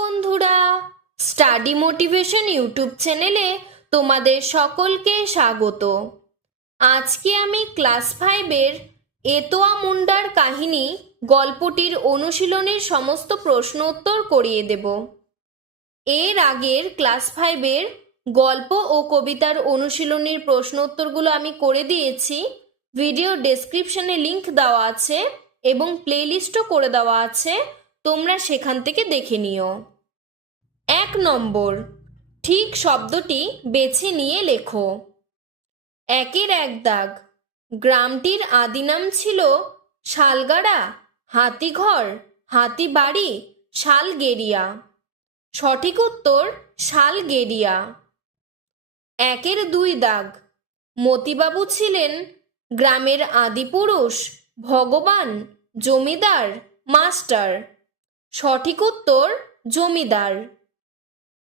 বন্ধুরা study motivation YouTube চ্যানেলে তোমাদের সকলকে স্বাগত। আজকে আমি ক্লাস ফাইভের এতোয়া মুন্ডার কাহিনী গল্পটির অনুশীলনের সমস্ত প্রশ্ন উত্তর করিয়ে দেব। এর আগের ক্লাস ফাইভের গল্প ও কবিতার অনুশীলনের প্রশ্ন উত্তরগুলো আমি করে দিয়েছি। ভিডিও ডেসক্রিপশনে লিংক দেওয়া আছে এবং প্লেলিস্টও করে দেওয়া আছে। তোমরা সেখান থেকে দেখে নিও। এক নম্বর, ঠিক শব্দটি বেছে নিয়ে লেখো। একের এক দাগ, গ্রামটির আদি নাম ছিল শালগাড়া, হাতিঘর, হাতিবাড়ি, শালগেরিয়া। সঠিক উত্তর, শালগেরিয়া। একের দুই দাগ, মতিবাবু ছিলেন গ্রামের আদিপুরুষ ভগবান, জমিদার, মাস্টার। সঠিক উত্তর, জমিদার।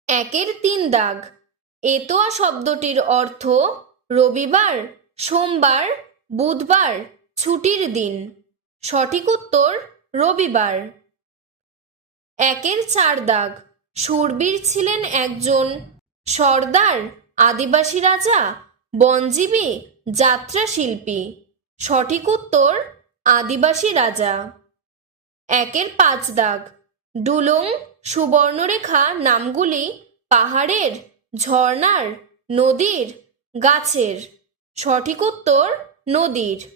একের তিন দাগ। এতোয়া শব্দটির অর্থ রবিবার, সোমবার, বুধবার, ছুটির দিন। সঠিক উত্তর, রবিবার। একের চার দাগ। সুরবীর ছিলেন একজন সর্দার, আদিবাসী রাজা, বনজীবী যাত্রা শিল্পী সঠিক উত্তর, আদিবাসী রাজা। একের পাঁচ দাগ। ডুলুং সুবর্ণরেখা নামগুলি পাহাড়ের, ঝর্ণার, নদীর, গাছের। সঠিক উত্তর, নদীর।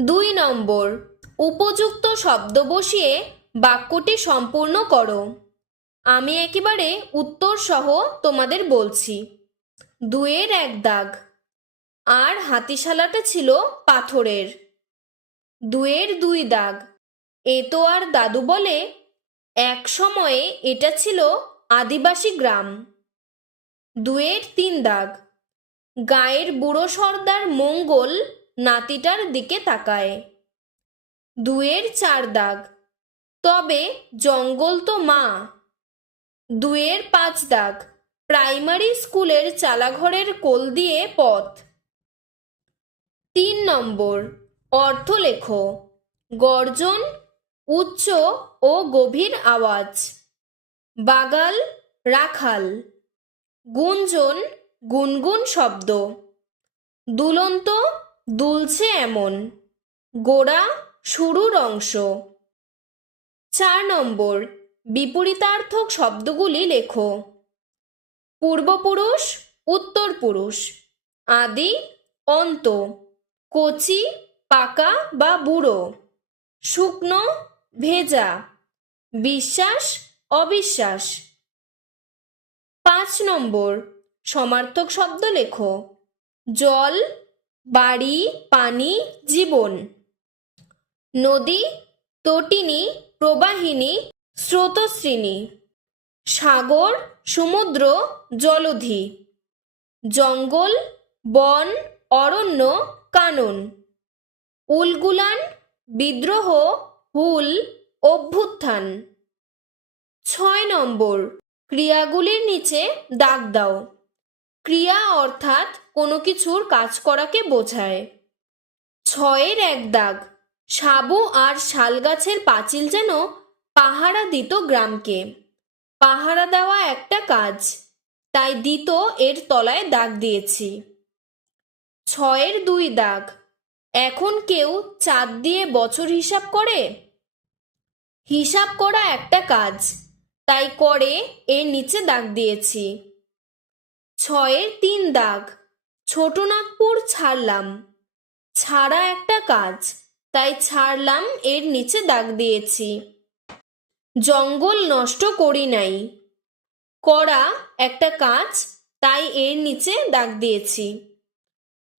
দুই নম্বর। উপযুক্ত শব্দ বসিয়ে বাক্যটি সম্পূর্ণ করো। আমি একেবারে উত্তর সহ তোমাদের বলছি। দুয়ের এক দাগ। আর হাতিশালাটা ছিল পাথরের। দুয়ের দুই দাগ। এ তো আর দাদু বলে, এক সময়ে এটা ছিল আদিবাসী গ্রাম। দুয়ের তিন দাগ। গায়ের বুড়ো সর্দার মঙ্গল নাতিটার দিকে তাকায়। দুয়ের চার দাগ। তবে জঙ্গল তো মা। দুয়ের পাঁচ দাগ। প্রাইমারি স্কুলের চালাঘরের কোল দিয়ে পথ। তিন নম্বর। অর্থ লেখো গর্জন উচ্চ ও গভীর আওয়াজ। বাগাল, রাখাল। গুঞ্জন, গুনগুন শব্দ। দুলন্ত, দুলছে এমন। গোড়া শুরুর অংশ। চার নম্বর, বিপরীতার্থক শব্দগুলি লেখো। পূর্বপুরুষ উত্তর পুরুষ আদি, অন্ত। কচি, পাকা বা বুড়ো। শুকনো ভেজা, বিশ্বাস, অবিশ্বাস। পাঁচ নম্বর, সমার্থক শব্দ লেখো। জল, বাড়ি, পানি, জীবন। নদী, তটিনী, প্রবাহিনী স্রোতস্বিনী সাগর, সমুদ্র, জলধি। জঙ্গল, বন, অরণ্য, কানন। উলগুলান, বিদ্রোহ হুল অভ্যুত্থান। ছয় নম্বর, ক্রিয়াগুলির নিচে দাগ দাও। ক্রিয়া অর্থাৎ কোনো কিছুর কাজ করাকে বোঝায়। ছয়ের এক দাগ, সাবু আর শাল গাছের পাঁচিল যেন পাহারা দিত গ্রামকে। পাহারা দেওয়া একটা কাজ, তাই দিত এর তলায় দাগ দিয়েছি। ছয়ের দুই দাগ, এখন কেউ চাঁদ দিয়ে বছর হিসাব করে? হিসাব করা একটা কাজ। তাই করে এর নিচে দাগ দিয়েছি। ছয়ের তিন দাগ। ছোট নাগপুর ছাড়লাম। ছাড়া একটা কাজ। তাই ছাড়লাম, এর নিচে দাগ দিয়েছি। জঙ্গল নষ্ট করি নাই। করা একটা কাজ। তাই এর নিচে দাগ দিয়েছি।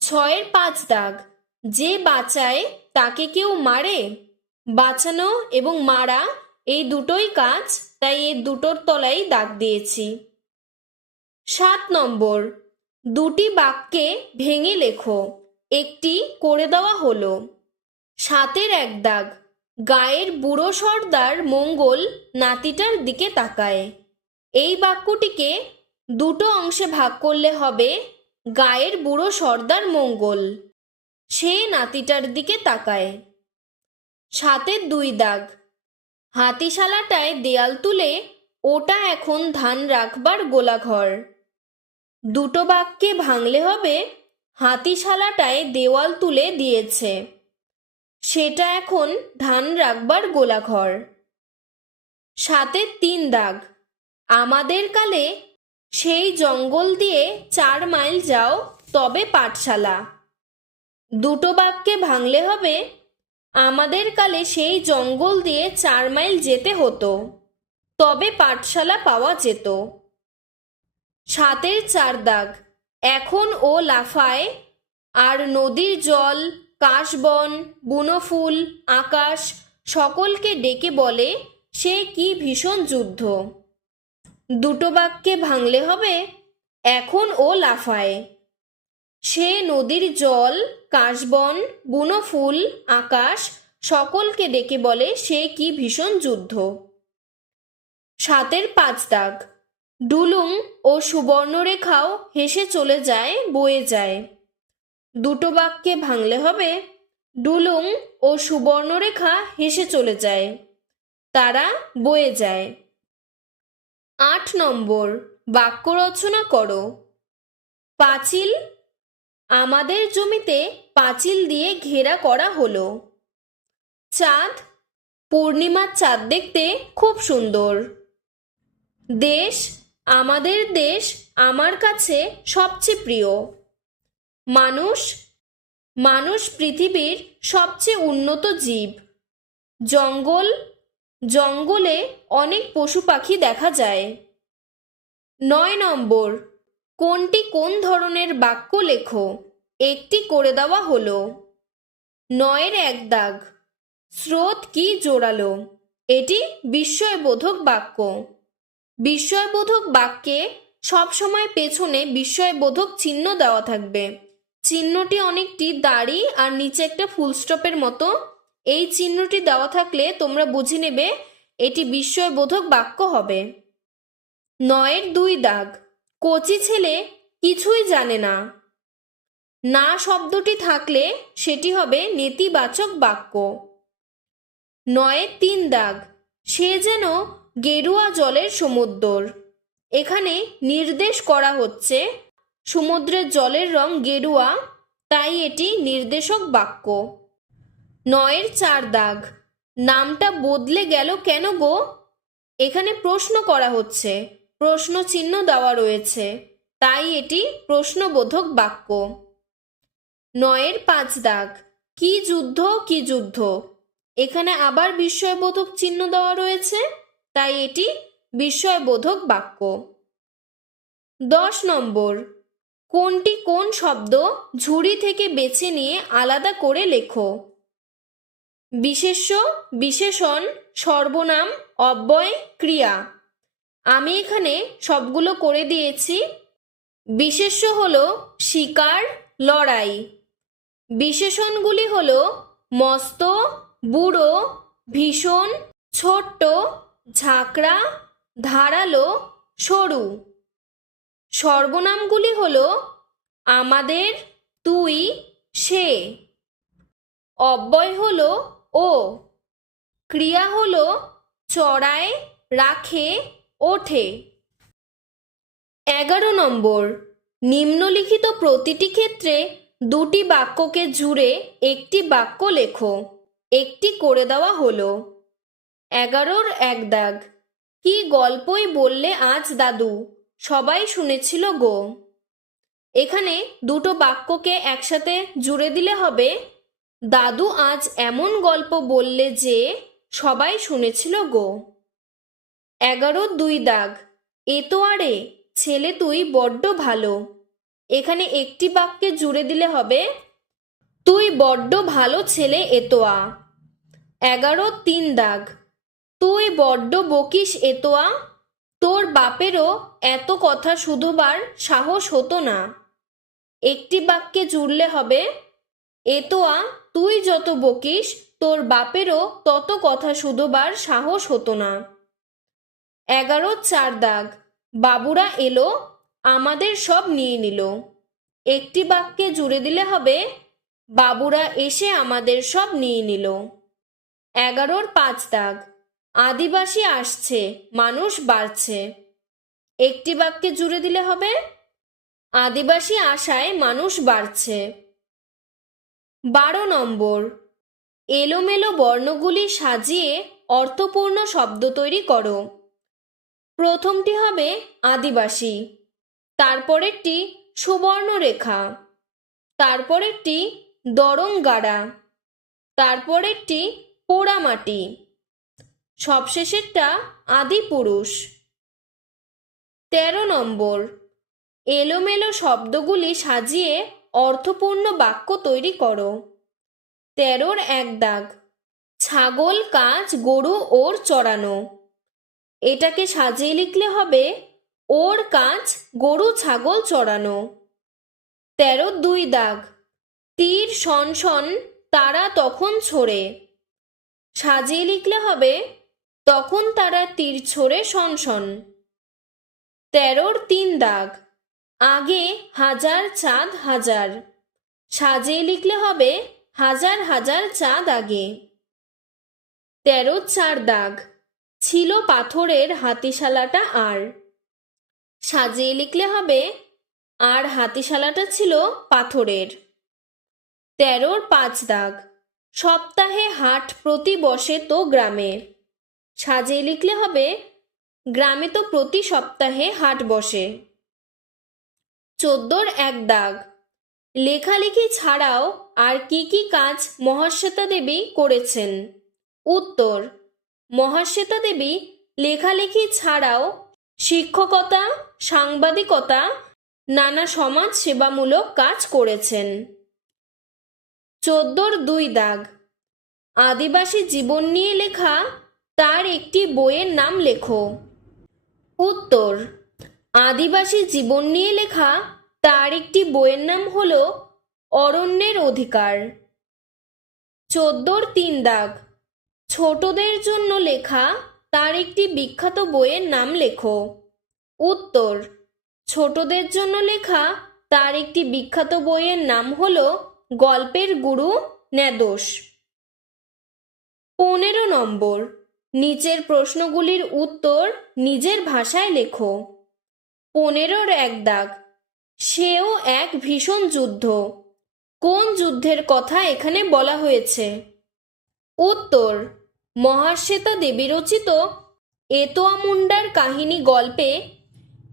ছয়ের পাঁচ দাগ। যে বাঁচায়, তাকে কেউ মারে? বাঁচানো এবং মারা এই দুটোই কাজ, তাই এর দুটোর তলায় দাগ দিয়েছি। সাত নম্বর, দুটি বাক্যে ভেঙে লেখো, একটি করে দেওয়া হলো। সাতের এক দাগ, গায়ের বুড়ো সর্দার মঙ্গল নাতিটার দিকে তাকায়। এই বাক্যটিকে দুটো অংশে ভাগ করলে হবে, গায়ের বুড়ো সর্দার মঙ্গল। সে নাতিটার দিকে তাকায়। সাতের দুই দাগ। হাতিশালাটায় দেয়াল তুলে ওটা এখন ধান রাখবার গোলাঘর। দুটো বাক্যে ভাঙলে হবে, হাতিশালাটায় দেওয়াল তুলে দিয়েছে। সেটা এখন ধান রাখবার গোলাঘর। সাথে তিন দাগ। আমাদের কালে সেই জঙ্গল দিয়ে চার মাইল যাও, তবে পাঠশালা। দুটো বাক্যে ভাঙলে হবে আমাদের কালে সেই জঙ্গল দিয়ে চার মাইল যেতে হতো, তবে পাঠশালা পাওয়া যেত। সাতের চার দাগ, এখন ও লাফায়, আর নদীর জল, কাশবন বুনো ফুল আকাশ, সকলকে ডেকে বলে, সে কি ভীষণ যুদ্ধ। দুটো বাক্যে ভাঙলে হবে, এখন ও লাফায়। সে নদীর জল, কাশবন বুনো ফুল আকাশ সকলকে ডেকে বলে, সে কি ভীষণ যুদ্ধ? সাতের পাঁচ দাগ। ডুলুং ও সুবর্ণরেখাও হেসে চলে যায়, বয়ে যায়। দুটো বাক্যে ভাঙলে হবে। ডুলুং ও সুবর্ণরেখা হেসে চলে যায়। তারা বয়ে যায়। আট নম্বর। বাক্য রচনা করো। পাঁচিল আমাদের জমিতে পাঁচিল দিয়ে ঘেরা করা হলো। চাঁদ, পূর্ণিমার চাঁদ দেখতে খুব সুন্দর। দেশ, আমাদের দেশ আমার কাছে সবচেয়ে প্রিয়। মানুষ মানুষ পৃথিবীর সবচেয়ে উন্নত জীব। জঙ্গল, জঙ্গলে অনেক পশু পাখি দেখা যায়। নয় নম্বর কোনটি কোন ধরনের বাক্য লেখো? একটি করে দেওয়া হলো। নয়ের এক দাগ। স্রোত কি জোরালো এটি বিস্ময়বোধক বাক্য। বিস্ময়বোধক বাক্যে সবসময় পেছনে বিস্ময়বোধক চিহ্ন দেওয়া থাকবে। চিহ্নটি অনেকটি দাড়ি আর নিচে একটা ফুলস্টপের মতো। এই চিহ্নটি দেওয়া থাকলে তোমরা বুঝে নেবে এটি বিস্ময়বোধক বাক্য হবে। নয়ের দুই দাগ। কচি ছেলে কিছুই জানে না। না শব্দটি থাকলে সেটি হবে নেতিবাচক বাক্য। নয়ের তিন দাগ, সে যেন গেরুয়া জলের সমুদ্র এখানে নির্দেশ করা হচ্ছে, সমুদ্রের জলের রং গেরুয়া, তাই এটি নির্দেশক বাক্য। নয়ের চার দাগ, নামটা বদলে গেল কেন গো? এখানে প্রশ্ন করা হচ্ছে প্রশ্ন চিহ্ন দেওয়া রয়েছে। তাই এটি প্রশ্নবোধক বাক্য। নয়ের পাঁচ দাগ। কি যুদ্ধ কি যুদ্ধ? এখানে আবার বিস্ময়বোধক চিহ্ন দেওয়া রয়েছে, তাই এটি বিস্ময়বোধক বাক্য। দশ নম্বর। কোনটি কোন শব্দ ঝুড়ি থেকে বেছে নিয়ে আলাদা করে লেখো? বিশেষ্য, বিশেষণ, সর্বনাম, অব্যয়, ক্রিয়া। আমি এখানে সবগুলো করে দিয়েছি। বিশেষ্য হলো শিকার, লড়াই। বিশেষণগুলি হল মস্ত, বুড়ো, ভীষণ, ছোট্ট, ঝাঁকড়া, ধারালো, সরু। সর্বনামগুলি হলো আমাদের, তুই, সে। অব্যয় হল ও। ক্রিয়া হলো চড়ায়, রাখে ওঠে। এগারো নম্বর, নিম্নলিখিত প্রতিটি ক্ষেত্রে দুটি বাক্যকে জুড়ে একটি বাক্য লেখো, একটি করে দেওয়া হলো। এগারোর এক দাগ, কি গল্পই বললে আজ দাদু? সবাই শুনেছিল গো। এখানে দুটো বাক্যকে একসাথে জুড়ে দিলে হবে, দাদু আজ এমন গল্প বললে যে সবাই শুনেছিল গো। এগারো দুই দাগ। এ তো আরে ছেলে তুই বড্ড ভালো। এখানে একটি বাক্যে জুড়ে দিলে হবে, তুই বড্ড ভালো ছেলে এতোয়া এগারো তিন দাগ। তুই বড্ড বকিস এতোয়া তোর বাপেরও এত কথা শুধোবার সাহস হতো না। একটি বাক্যে জুড়লে হবে এতোয়া তুই যত বকিস, তোর বাপেরও তত কথা শুধোবার সাহস হতো না। এগারো চার দাগ। বাবুরা এলো, আমাদের সব নিয়ে নিল। একটি বাক্যে জুড়ে দিলে হবে, বাবুরা এসে আমাদের সব নিয়ে নিল। এগারোর পাঁচ দাগ। আদিবাসী আসছে, মানুষ বাড়ছে। একটি বাক্যে জুড়ে দিলে হবে, আদিবাসী আসায় মানুষ বাড়ছে। বারো নম্বর। এলোমেলো বর্ণগুলি সাজিয়ে অর্থপূর্ণ শব্দ তৈরি করো। প্রথমটি হবে আদিবাসী, তারপরেরটি সুবর্ণরেখা, তারপরেরটি দরংগাড়া তারপরেরটি পোড়ামাটি, সবশেষেরটা আদিপুরুষ। তেরো নম্বর, এলোমেলো শব্দগুলি সাজিয়ে অর্থপূর্ণ বাক্য তৈরি করো। তেরোর এক দাগ, ছাগল, কাজ, গরু, ওর চড়ানো। এটাকে সাজিয়ে লিখলে হবে, ওর কাজ গরু ছাগল চড়ানো। তেরো দুই দাগ। তীর শন শন তারা তখন ছোড়ে। সাজিয়ে লিখলে হবে, তখন তারা তীর ছোড়ে শন শন তেরোর তিন দাগ। আগে হাজার চাঁদ হাজার। সাজিয়ে লিখলে হবে, হাজার হাজার চাঁদ আগে। তেরো চার দাগ। ছিল পাথরের হাতিশালাটা আর। সাজিয়ে লিখলে হবে, আর হাতিশালাটা ছিল পাথরের। তেরোর পাঁচ দাগ। সপ্তাহে হাট প্রতি বসে তো গ্রামে। সাজিয়ে লিখলে হবে, গ্রামে তো প্রতি সপ্তাহে হাট বসে। চোদ্দোর এক দাগ। লেখালেখি ছাড়াও আর কি কি কাজ মহাশ্বেতা দেবী করেছেন? উত্তর মহাশ্বেতা দেবী লেখালেখি ছাড়াও শিক্ষকতা, সাংবাদিকতা, নানা সমাজ সেবামূলক কাজ করেছেন। চোদ্দোর দুই দাগ। আদিবাসী জীবন নিয়ে লেখা তার একটি বইয়ের নাম লেখো। উত্তর। আদিবাসী জীবন নিয়ে লেখা তার একটি বইয়ের নাম হল অরণ্যের অধিকার। চোদ্দোর তিন দাগ। ছোটদের জন্য লেখা, তার একটি বিখ্যাত বইয়ের নাম লেখো। উত্তর, ছোটদের জন্য লেখা, তার একটি বিখ্যাত বইয়ের নাম হল গল্পের গুরু ন্যাদোষ পনেরো নম্বর, নিচের প্রশ্নগুলির উত্তর নিজের ভাষায় লেখো। পনেরোর এক দাগ, সেও এক ভীষণ যুদ্ধ। কোন যুদ্ধের কথা এখানে বলা হয়েছে? উত্তর, মহাশ্বেতা দেবী রচিত এতোয়া মুন্ডার কাহিনী গল্পে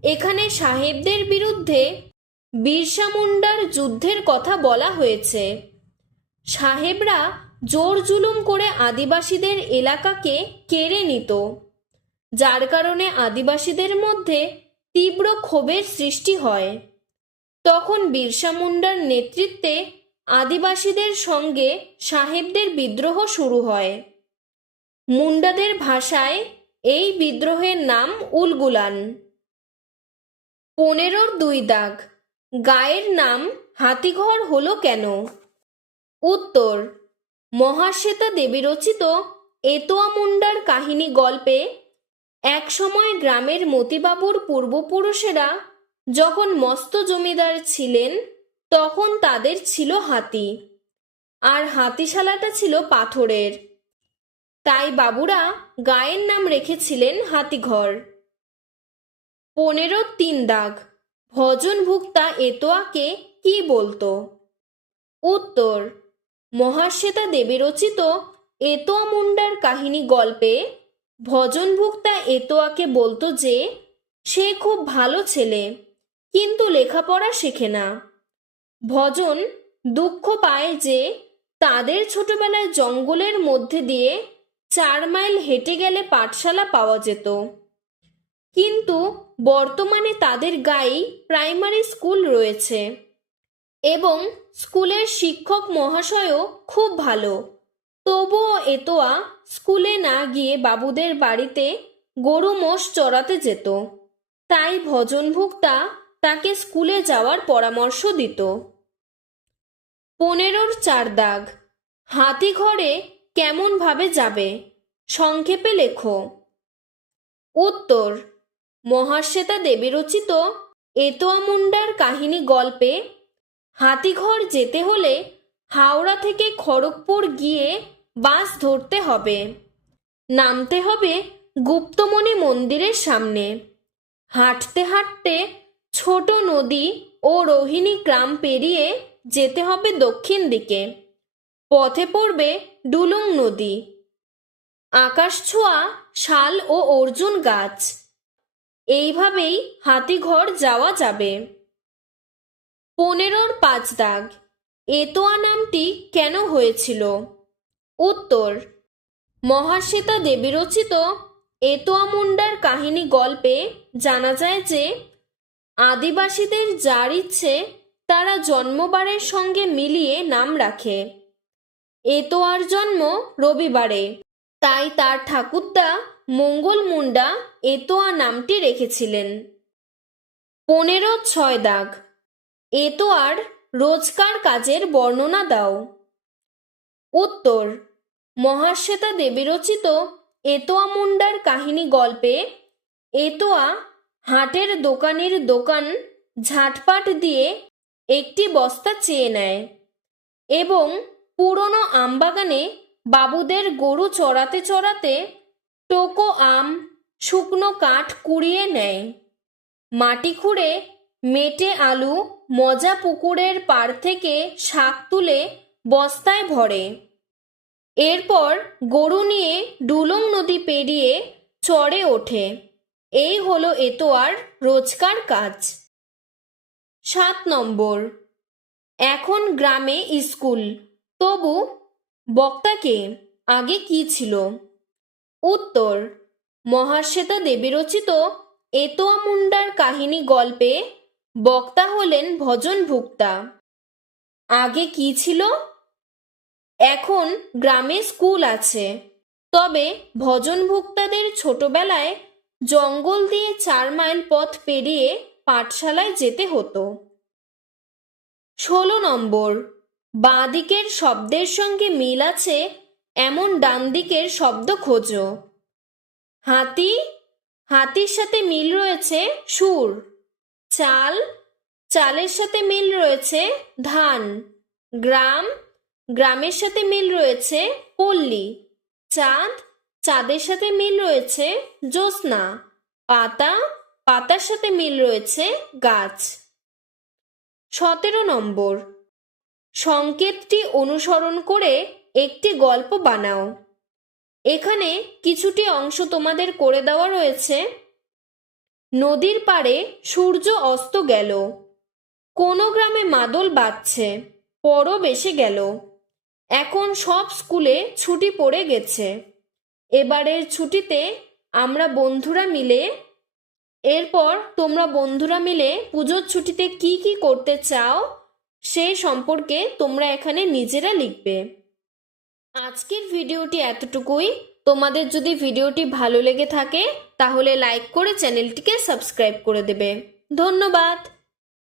এখানে সাহেবদের বিরুদ্ধে বিরসা মুন্ডার যুদ্ধের কথা বলা হয়েছে। সাহেবরা জোর জুলুম করে আদিবাসীদের এলাকাকে কেড়ে নিত। যার কারণে আদিবাসীদের মধ্যে তীব্র ক্ষোভের সৃষ্টি হয়। তখন বিরসা মুন্ডার নেতৃত্বে আদিবাসীদের সঙ্গে সাহেবদের বিদ্রোহ শুরু হয়। মুন্ডাদের ভাষায় এই বিদ্রোহের নাম উলগুলান। পনেরোর দুই দাগ, গায়ের নাম হাতিঘর হলো কেন? উত্তর, মহাশ্বেতা দেবী রচিত এতোয়া মুন্ডার কাহিনী গল্পে একসময় গ্রামের মতিবাবুর পূর্বপুরুষেরা যখন মস্ত জমিদার ছিলেন তখন তাদের ছিল হাতি। আর হাতিশালাটা ছিল পাথরের। তাই বাবুরা গায়ের নাম রেখেছিলেন হাতিঘর। পনেরো তিন দাগ। ভজন ভুক্তা এতোয়াকে কি বলতো? উত্তর, মহাশ্বেতা দেবী রচিত এতোয়া মুন্ডার কাহিনী গল্পে ভজনভুক্তা এতোয়াকে বলতো যে, সে খুব ভালো ছেলে, কিন্তু লেখাপড়া শেখে না। ভজন দুঃখ পায় যে তাদের ছোটবেলায় জঙ্গলের মধ্যে দিয়ে চার মাইল হেঁটে গেলে পাঠশালা পাওয়া যেত। কিন্তু বর্তমানে তাদের গায়েই প্রাইমারি স্কুল রয়েছে এবং স্কুলের শিক্ষক মহাশয়ও খুব ভালো। তবুও এতোয়া স্কুলে না গিয়ে বাবুদের বাড়িতে গরু মোষ চড়াতে যেত। তাই ভজনভুক্তা তাকে স্কুলে যাওয়ার পরামর্শ দিত। পনেরোর চার দাগ, হাতি ঘরে কেমন ভাবে যাবে? সংক্ষেপে লেখো। উত্তর, মহাশ্বেতা দেবী রচিত এতোয়া মুন্ডার কাহিনী গল্পে হাতিঘর যেতে হলে হাওড়া থেকে খড়গপুর গিয়ে বাস ধরতে হবে। নামতে হবে গুপ্তমণি মন্দিরের সামনে। হাঁটতে হাঁটতে ছোট নদী ও রোহিণী গ্রাম পেরিয়ে যেতে হবে দক্ষিণ দিকে। পথে পড়বে ডুলুং নদী। আকাশ ছোঁয়া শাল ও অর্জুন গাছ। এইভাবেই হাতিঘর যাওয়া যাবে। পনেরোর পাঁচ দাগ। এতোয়া নামটি কেন হয়েছিল? উত্তর, মহাশ্বেতা দেবী রচিত এতোয়া মুন্ডার কাহিনী গল্পে জানা যায় যে আদিবাসীদের যার ইচ্ছে, তারা জন্মবারের সঙ্গে মিলিয়ে নাম রাখে। এতোয়ার জন্ম রবিবারে। তাই তার ঠাকুরদা মঙ্গল মুন্ডা এতোয়া নামটি রেখেছিলেন। পনেরো ছয় দাগ। এতোয়ার রোজকার কাজের বর্ণনা দাও। উত্তর, মহাশ্বেতা দেবী রচিত এতোয়া মুন্ডার কাহিনী গল্পে এতোয়া হাটের দোকানের দোকান ঝাঁটপাট দিয়ে একটি বস্তা চেয়ে নেয় এবং পুরনো আমবাগানে বাবুদের গরু চড়াতে চড়াতে টোকো আম, শুকনো কাঠ কুড়িয়ে নেয়। মাটি খুঁড়ে মেটে আলু মজা পুকুরের পাড় থেকে শাক তুলে বস্তায় ভরে। এরপর গরু নিয়ে ডুলং নদী পেরিয়ে চড়ে ওঠে। এই হলো এতোয়ার রোজকার কাজ। সাত নম্বর। এখন গ্রামে স্কুল। তবু বক্তাকে আগে কি ছিল? উত্তর, মহাশ্বেতা দেবী রচিত এতোয়া মুন্ডার কাহিনী গল্পে বক্তা হলেন ভজন ভুক্তা। আগে কি ছিল? এখন গ্রামে স্কুল আছে। তবে ভজন ভুক্তাদের ছোটবেলায় জঙ্গল দিয়ে চার মাইল পথ পেরিয়ে পাঠশালায় যেতে হতো। ষোলো নম্বর বাঁ দিকের শব্দের সঙ্গে মিল আছে এমন ডান দিকের শব্দ খোঁজো। হাতি, হাতির সাথে মিল রয়েছে সুর। চাল, চালের সাথে মিল রয়েছে ধান। গ্রাম, গ্রামের সাথে মিল রয়েছে পল্লী। চাঁদ চাঁদের সাথে মিল রয়েছে জ্যোৎস্না, পাতা, পাতার সাথে মিল রয়েছে গাছ। সতেরো নম্বর, সংকেতটি অনুসরণ করে একটি গল্প বানাও। এখানে কিছুটি অংশ তোমাদের করে দেওয়া রয়েছে। নদীর পাড়ে সূর্য অস্ত গেল। কোনো গ্রামে মাদল বাজছে পরব এসে গেল। এখন সব স্কুলে ছুটি পড়ে গেছে। এবারের ছুটিতে আমরা বন্ধুরা মিলে, এরপর তোমরা বন্ধুরা মিলে পুজোর ছুটিতে কি কি করতে চাও, সে সম্পর্কে তোমরা এখানে নিজেরা লিখবে। আজকের ভিডিওটি এতটুকুই। তোমাদের যদি ভিডিওটি ভালো লেগে থাকে, তাহলে লাইক করে চ্যানেলটিকে সাবস্ক্রাইব করে দেবে। ধন্যবাদ।